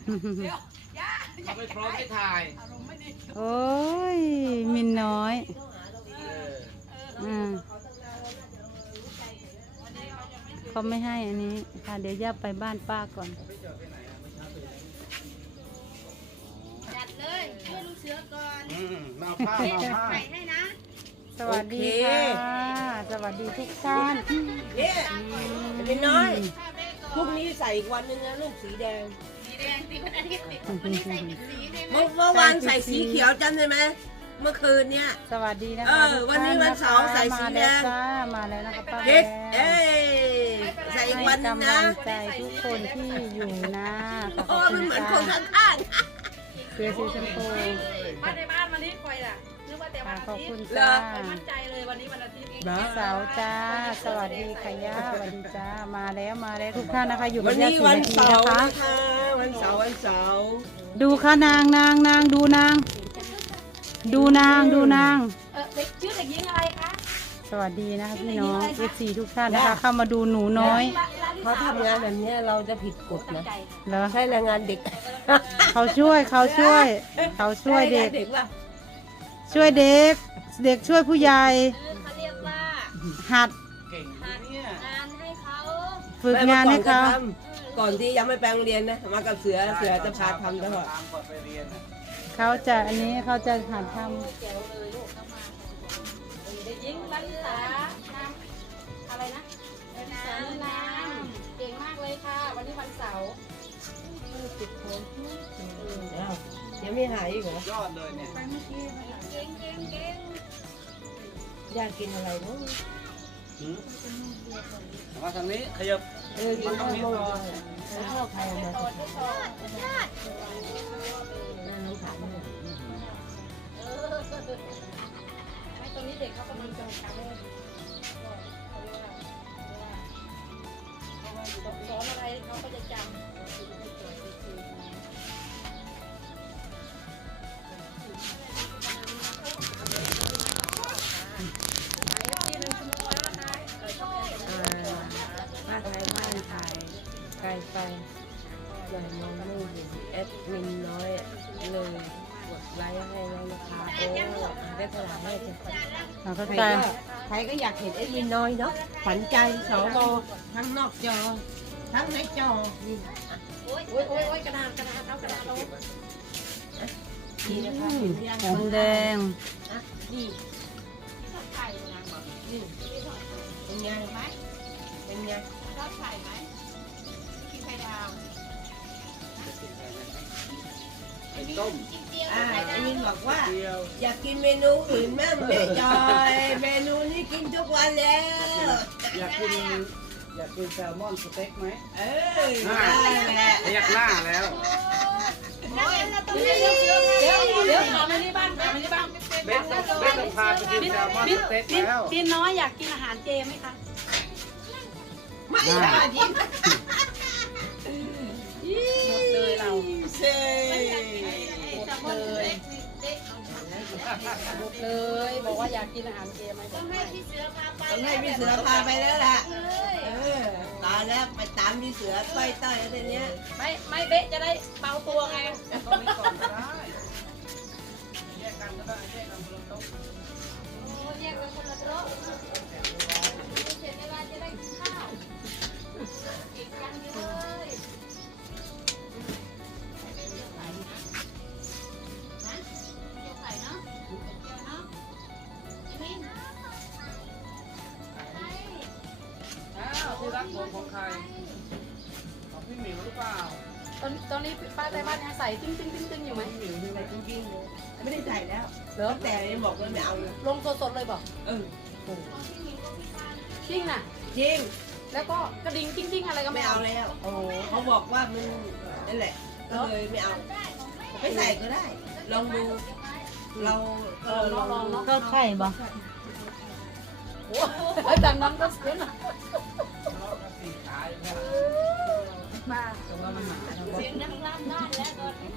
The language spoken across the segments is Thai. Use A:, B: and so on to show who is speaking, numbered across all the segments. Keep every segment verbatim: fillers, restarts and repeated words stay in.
A: เขาไม่พร้อมให้ถ่าย
B: โอ้ยมินน้อยอ่าเขาไม่ให้อันนี้ค่ะเดี๋ยวย่าไปบ้านป้าก่อน
C: จัดเลยช่วยลูกเสือก่อน
A: อืมมาผ้ามาผ้า
C: ใส่ให้นะ
B: สวัสดีค่ะสวัสดีทุกท่าน
D: เนี่ยเป็นน้อยพรุ่งนี้ใส่อีกวันนึงนะลูกสีแดง
C: สีแดงสีวันอาทิตย์วันนี้ใส่เป็นสีได้ไหม
D: เมื่อเมื่อวานใส่สีเขียวจำได้ไหมเมื่อคืนเนี่ย
B: สวัสดีนะคะ
D: เออวันนี้วันเสาร์ใส่สีแดง
B: มาแล้วจ้ามาแล้วนะคะป้า
D: เด็ก
B: แด
D: เอ้
B: ง
D: ยใส่อีกวันนึง
B: กำ
D: นะ
B: ลังใจทุกคนที่อยู่นะขอบ
D: โอ้
B: คุ
D: มัน
B: ณ
D: เหมือนค
B: จ้าน
D: ข้าง
B: เสือสีชมพู
E: มาในบ้านวันนี้คอยล่ะนึกว่าแต่วันอา
B: ขอบ
E: ทิต
B: คุณ
E: ย์
B: จ้า
E: มั่นใจเลยวันนี้วันอาทิตย์
D: ๆนะ
B: เสาร์จ้าสวัสดีค่ะย่าสวัสดีจ้ามาแล้วมาแล้วทุกท่านนะคะอยู่กั
D: วั
B: บ
D: น
B: ย่า
D: นี้
B: สี
D: วัน
B: นาที
D: เสา
B: นะ
D: ร์
B: คะ
D: นะคะวันเสาร์วันเสาร์
B: ดูค่ะนางนางนางดูนาง ดูนางดูนาง
E: เออเด็กชื่อเด็กหญิงอะไรคะ
B: สวัสดีนะคะพี่น้องเอฟซีทุกท่านนะคะเข้ามาดูหนูน้อย
D: เขาทำงานแบบนี้เราจะผิดกฎนะ
B: เหรอ
D: ให้แรงงานเด็ก
B: เขาช่วยเขาช่วยเขาช่วยเด็ก
D: เด็กว่า
B: ช่วยเด็ก เด็กช่วยผู้ใหญ่
C: เขาเรียกว่า
B: หัด
A: เก่งนะเนี่ย
C: งานให้เขา
B: ฝึกงานให้เขา
D: ก่อนที่ยังไม่แปลงเรียนนะมากับเสือเสือจะพาทำตลอด
A: ตามก่อนไปเรียนนะ
B: เขาจะอันนี้เขาจะหัดท
E: เด็กหญิงลันสาน้ำอะไรนะน้ำน้ำเก่งมากเลยค่ะ วันนี้วันเสาร์
D: ยังไม่หายอีกเหรอย
A: อดเลยเนี่ย
C: เก่งเก่งเก่ง
D: อยากกินอะไรเนาะ
A: หืมมาทางนี้ขยับ
D: เออกินข้าวโพดชอบใครมาสักที
C: ญาติ
D: น่าสงสารมาก
E: ไม่ตรงนี้เด็กเขากำลังจะทำเลยสอนอะไรเขาก็จะจำ
D: บ้านไทยบ้านไทยไกลไปหน่อยมองไม่เห็นแอดมินน้อยเลยกดไลค์ให้แล้วนะคะโอ้ได้ขนาดนี้เลย
B: ำเขาก็
D: ใคร
B: ใจ
D: ก็ใครก็อยากเห็นแอดมินน้อยเนาะฝันใจสวทั้งนอกจอทั้งในจอนี่
E: โอ้ยโอ้ยโอ้ยกระดาษกระดาษเอากระดาษลง
D: นี่นะคะเห็นยัง
B: หอมแดง
D: นะนี่
C: ไข่นางบอก
D: นี่เป็นไงไหมเป็นไง
C: ชอบไข่ไหมกินไข่ดาว
A: ไปต้ม
C: กินเตียว
D: อ่า
C: ไข่
D: ไอ้
C: ดาว
D: มินบอกว่า
A: เดียว
D: อยากกินเมนูอื่นแม่แม่จอยเมนูนี้กินทุกวันแล้ว
A: อยากกินอยากกินแซลมอนสเต็กไหม
D: เออได้แหละ
A: พยักหน้าแล้ว
C: นั่งเราต้อง
E: เดี๋
C: ให้
E: ยว
C: ลูกเสือ
E: เดี๋ยวเดี๋ยวถามอันนี้บ้างถามอันนี้บ้าง
A: เบสต้องเบสต้องพาไปกินแซลมอนสเต็กแล้ว
E: พี่น้อยอยากกินอาหารเจไหมคะ
D: ไม่ได้กิน
E: หมดเลยเรา
D: เซ่
C: แซลมอนเล็กเล็ก
E: หมดเลยบอกว่าอยากกินอาหารเจไหม
C: ต้องให้พี่เสือพาไป
D: ต้องให้พี่เสือพาไปแล้วล่ะ
C: เลย
D: เออตอนแล้วไปตามพี่เสือต้อยต้อยอะไรเนี้ย
E: ไม่ไม่เบ๊ะจะได้เบาตัวไง
A: ต้องมีก่อนก็ได้แยกกันก็ได้แยกกันคนละโต๊ะ
C: โอ้แยกกันคนละโต๊ะเสร็จเวลาจะได้กินข้าวอีกกันเลยใส่เนาะเดี๋ยวเนาะมิน
A: อ้าวที่รักผมของใครของพี่หมิวหรือเปล่า
E: ตอนตอนนี้ป้าไทยบ้านยังใส่ติ้งติ้งติ้งติ้งอยู่ไหม
D: หมิวใส่จริงๆเลยไม่ได้ใส่แล้ว
E: เหรอ
D: ตั้งแต่ยังบอกว่าไม่เอาเลย
E: ลงสดๆเลยบอก
D: เออ
E: จริงน่ะ
D: จริง
E: แล้วก็กระดิ่งติ้งติ้งอะไรก็
D: ไม่
E: ไม่
D: เอา
E: เอา
D: แล้ว
E: โอ้โห
D: เขาบอกว่ามันนั่นแหละก็เลยไม่เอาไม่ใส่ก็ได้ ลองดูเราเออลองลอง
B: ก็ไข่บ่
E: โอ้โหจากนั้นก็เสียหน่ะ
A: เราก็สี่ขาอยู่แค่
E: มา
A: ตรงนั้นมันหนา
C: เสียงดังลั่นบ้านแล้วตอนนี้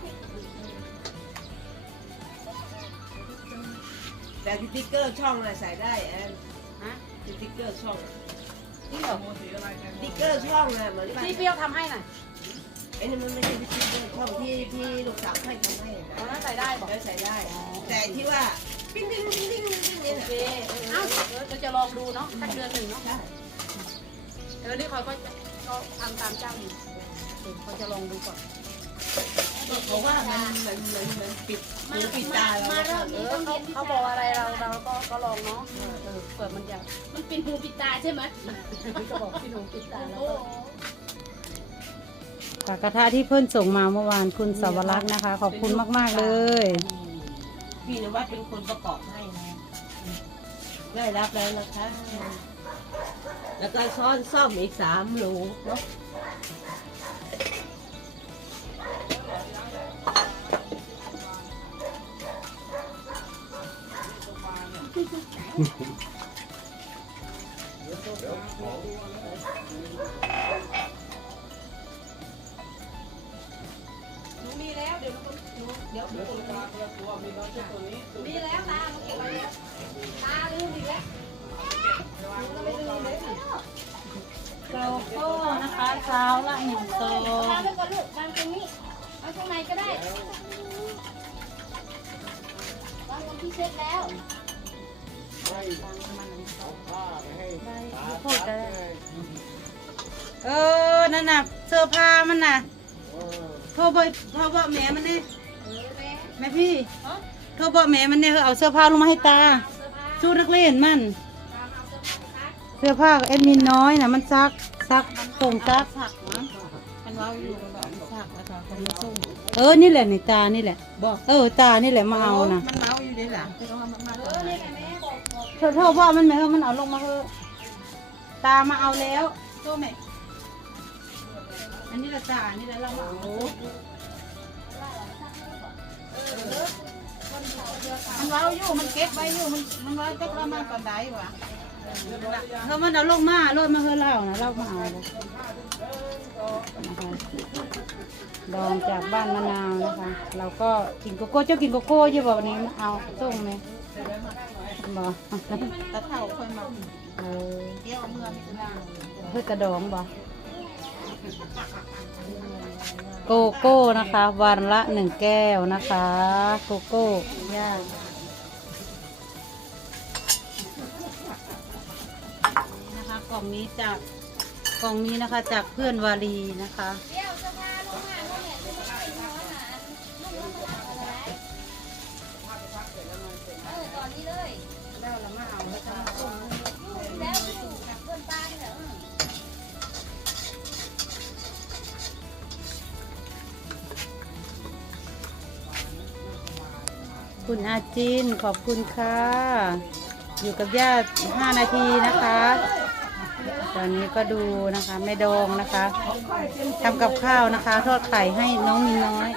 D: แต่สติ๊กเกอร์ช่องน่ะใส่ได้แอน
E: ฮะ
D: สติ๊กเกอร์ช่อง
E: นี่เหรอ
A: โมสีอะไรกัน
D: สติ๊กเกอร์ช่องน่ะเหมือน
E: ที่เปรี้ยวทำให้น่ะ
D: ไอ้นี่มันไม่ใช่สติ๊กเกอร์ช่องช่องที่ที่ลูกสาวให้ทำให้
E: เอา
D: นะ
E: แล้วใส่ได้บอก
D: ได้ใส่ได้ แต่ที่ว่าปิ้งปิ้งปิ้งปิ้งปิ้งเนี่ย
E: โอเคเอ้าเออเราจะลองดูเนาะสักเดือนหนึ่งเนาะ
D: ใช่
E: เออนี่เขาก็จะเขาทำตามเจ้าอยู่เดี๋ยวเขาจะลองดูก่อน
D: เพราะว่ามันมันมันมันปิดหูปิดตาเรา
C: มาเริ่ม
E: เอ
C: นี้
E: อ
C: ต้อง
E: เขา
C: เรียนวิ
E: เขา
C: ชา
E: บอกอะไรเราเราก็ก็ลองเนาะเออเปิดมันจะ
C: มันเป็นหูปิดตาใช่ไหม
E: ก็บอกพี่หนูปิดตาแล้ว
C: โอ้
E: ก็
B: ค่ะกระทะที่เพื่อนส่งมาเมื่อวานคุณสวรักษ์นะคะ ขอบคุณมากๆเลย
D: พี่นวัดเป็นคนประกอบให้นะได้รับแล้วนะคะ แล้วก็ช้อนซ่อมอีกสามโหลเนาะ
E: หนูมีแล้วเดี๋ยวหนูหนูเดี๋ยวหนู
A: เดี๋ยวตัวกลางเดี๋ยวตัวมีน้อยแค่ตัวนี้
E: มีแล้วตาหนูเก็บไว้แล้วตาลืมอีกแล้วหนูก็ไม่ลืมเลยค่ะ
B: โลโก้นะคะเช้าละหนึ่งซอง
C: วางไว้ก่อนลูกวางตรงนี้เอาข้างในก็ได้วางตรงที่เช็ดแล้ว
B: พูดกันเออ นั่นน่ะ เสื้อผ้ามันน่ะโทรบอกโทรบอกแม่มันเนี่ยแม่พี่โทรบอกแม่มันเนี่ยเอาเสื้อผ้าลงมาให้ตาชุดนักเรียนมัน เสื้อผ้าแอดมินน้อยน่ะมันซักซักส่งซัก
E: ผักนะมันว่าอยู่แบบผักนะคะคนนี้ส้ม
B: เออ นี่แหละนี่ตา นี่แหละ
E: บอก
B: เออ ตา นี่แหละมาเอานะ
E: มันเมาอยู่ด้วยล่ะไม่ต้องเอามันมา
C: เออนี่ไงแม่บอกบอก
B: เธอโทรบอกมันไหมเออมันเอาลงมาเถอะตามาเอาแล้วโทรไหมอันนี้ละตาอันนี้ละเรามาเอามันเว้าอยู่ มันเก็บไว้อยู่ มันมันไว้ก็ประมาณก่อนได้วะเธอมันเอาลงมาลดมาเฮอเล่านะเล่ามาเอาเลยนะคะดองจากบ้านมะนาวนะคะ เราก็กินโกโก้เจ้ากินโกโก้อยี่บอกวันนี้เอาส่งไหมบอก
E: ตะเท่าค่อยมา
B: เออ
E: เกี่ยวเมืองหน้า
B: เพื่อกระดองบอกโกโก้นะคะ วันละหนึ่งแก้วนะคะ โกโก้ย่างนี่นะคะกล่องนี้จากกล่องนี้นะคะ จากเพื่อนวารีนะคะ
C: เดี๋ยวจะพาลงมาแล้วเนี่ยจะไม่ไปนอนหาลูกแล้วมาเอาอะไรเออตอนนี้เลย
B: แล้วเรามาเอาแล้วก็มาส่ง
C: อยู่แล้วอยู่กับเพื่อนป้านี่แหละ
B: คุณอาจินขอบคุณค่ะ อยู่กับญาติห้านาทีนะคะ ตอนนี้ก็ดูนะคะแม่ดองนะคะทำกับข้าวนะคะ ทอดไข่ให้น้องมินน้อย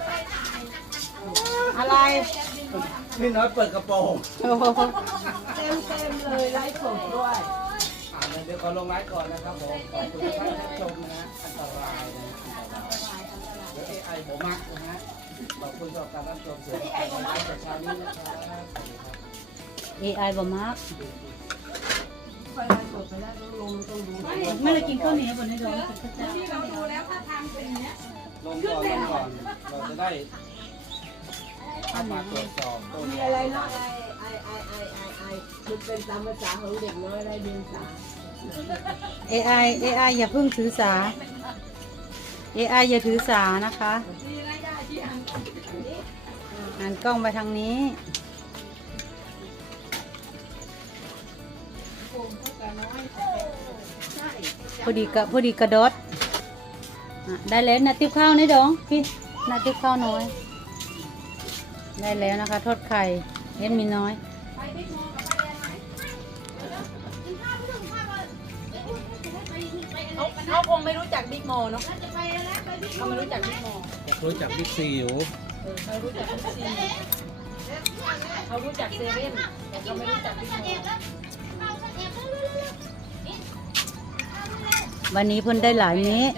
B: อะไร
A: นี่น้อยเปิดกระโปรง
B: โอ้โห
D: เต็มเต็มเลยไลฟ์สดด้วย
A: อ่าเดี๋ยวขอลงไลฟ์ก่อนนะครับผมขอบคุณทุกท่านที่ชมนะฮะอันตรายนะอันตรายเดี๋ยวเอไอผมมักนะฮะขอบคุณสำหรับการรับชมเสียงของไลฟ์สดเช้านี้นะครับสวัสดีครับ
B: เอไอบอมาก
D: ค่อยไลฟ์สดไปแล้วลงต้องดู
B: ไม่ได้กินข้าวเหนียวบนนี้ดอง
E: ที่เราดูแล้วถ้าทางเป็นอย่างเนี้ย
A: ลงก่อนลงก่อนเราจะได้เข้ามาตรวจสอบตัว
D: มี
A: นี้
D: อะไรเนาะไอไอไอไอไอไอมันเป็นตามภาษาของเด็กน้อยได้เดียงสา
B: เอไอเอไออย่าเพิ่งถือสาเอไออย่าถือสานะคะ
E: มีรายได้ที่อ่าน
B: หันกล้องไปทางนี้ พอดีกะพอดีกระดดอ่ะได้แล้วนาติ๊บข้าวนี่ดองพี่นาติ๊บข้าวน้อย ได้แล้วนะคะ ทอดไข่เห็นมีน้อย
C: ไปบิ๊กมอลกับไปอะไรกินข้าวไม่ถึงข้าวเลยไปพูดไปไปอะไร
E: เขา
C: กัน
E: เขาคงไม่รู้จักบิ๊กมอเนาะ
C: น่าจะไปแล้วไปบิ๊กม
E: เขา
C: อล
E: ไม่รู้จักบิ๊กมอ
A: รู้จักบิ๊กซีอยู่
E: เออเขารู้จักบิ๊กซีเขารู้จักเซเว่นแต่เขาไม่รู้จักบิ๊กมอ
C: ข้าวฉันเองเร็วเร็วเร็วนี่ข้าวเร็ว
B: วันนี้เพิ่นได้หลายเม็ด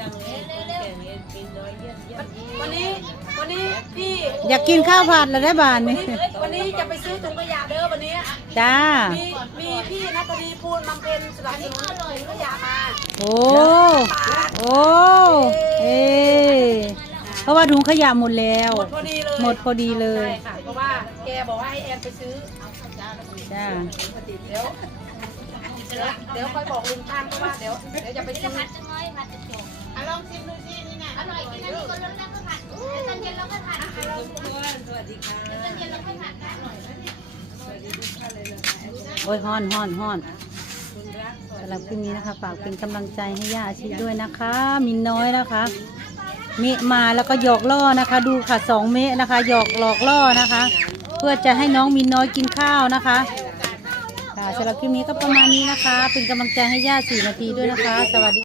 E: วันนี้วันนี้พี่
B: อยากกินข้าวผัดแล้วได้บานนี่
E: วันนี้จะไปซื้อถุงขยะเด้อวันนี้
B: จ้า
E: มีมีพี่นัทดีพูนบำเพ็ญสนับสนุนถุงขยะมา
B: โอ้ โอ้ เอเพราะว่าถุงขยะหมดแล้ว
E: หมดพอดีเลย
B: หมดพอดีเลย
E: ใช่ค่ะเพราะว่าแกบอกว่าให้แอนไปซื้อ
B: จ้า
E: เดี๋ยวเดี๋ยวเดี๋ยวค่อยบอกลุงช่างเพราะว่าเดี๋ยวเดี๋ยวจะไปซื้อ
C: ผัดจังน้อยผัดจะจบ
E: อ่ะลองชิมดูสินี่นะ
C: อร่อยกินอันนี้ก่อนแล้วก็ผัดเดี๋ยวตอนเย็นเราก็ผัดเดี๋ยวตอนเย็นเราค่อยผัดนะอร่อยนะเนี่ย
B: โอ้ยฮ้อนฮ้อนฮ้อนสำหรับคลิปนี้นะคะฝากเป็นกำลังใจให้ย่าอาชีด้วยนะคะ มินน้อยนะคะเมะมาแล้วก็หยอกล่อนะคะ ดูค่ะสองเมะนะคะหยอกหลอกล่อนะคะ เพื่อจะให้น้องมินน้อยกินข้าวนะคะค่ะสำหรับคลิปนี้ก็ประมาณนี้นะคะ เป็นกำลังใจให้ย่าสี่นาทีด้วยนะคะ สวัสดี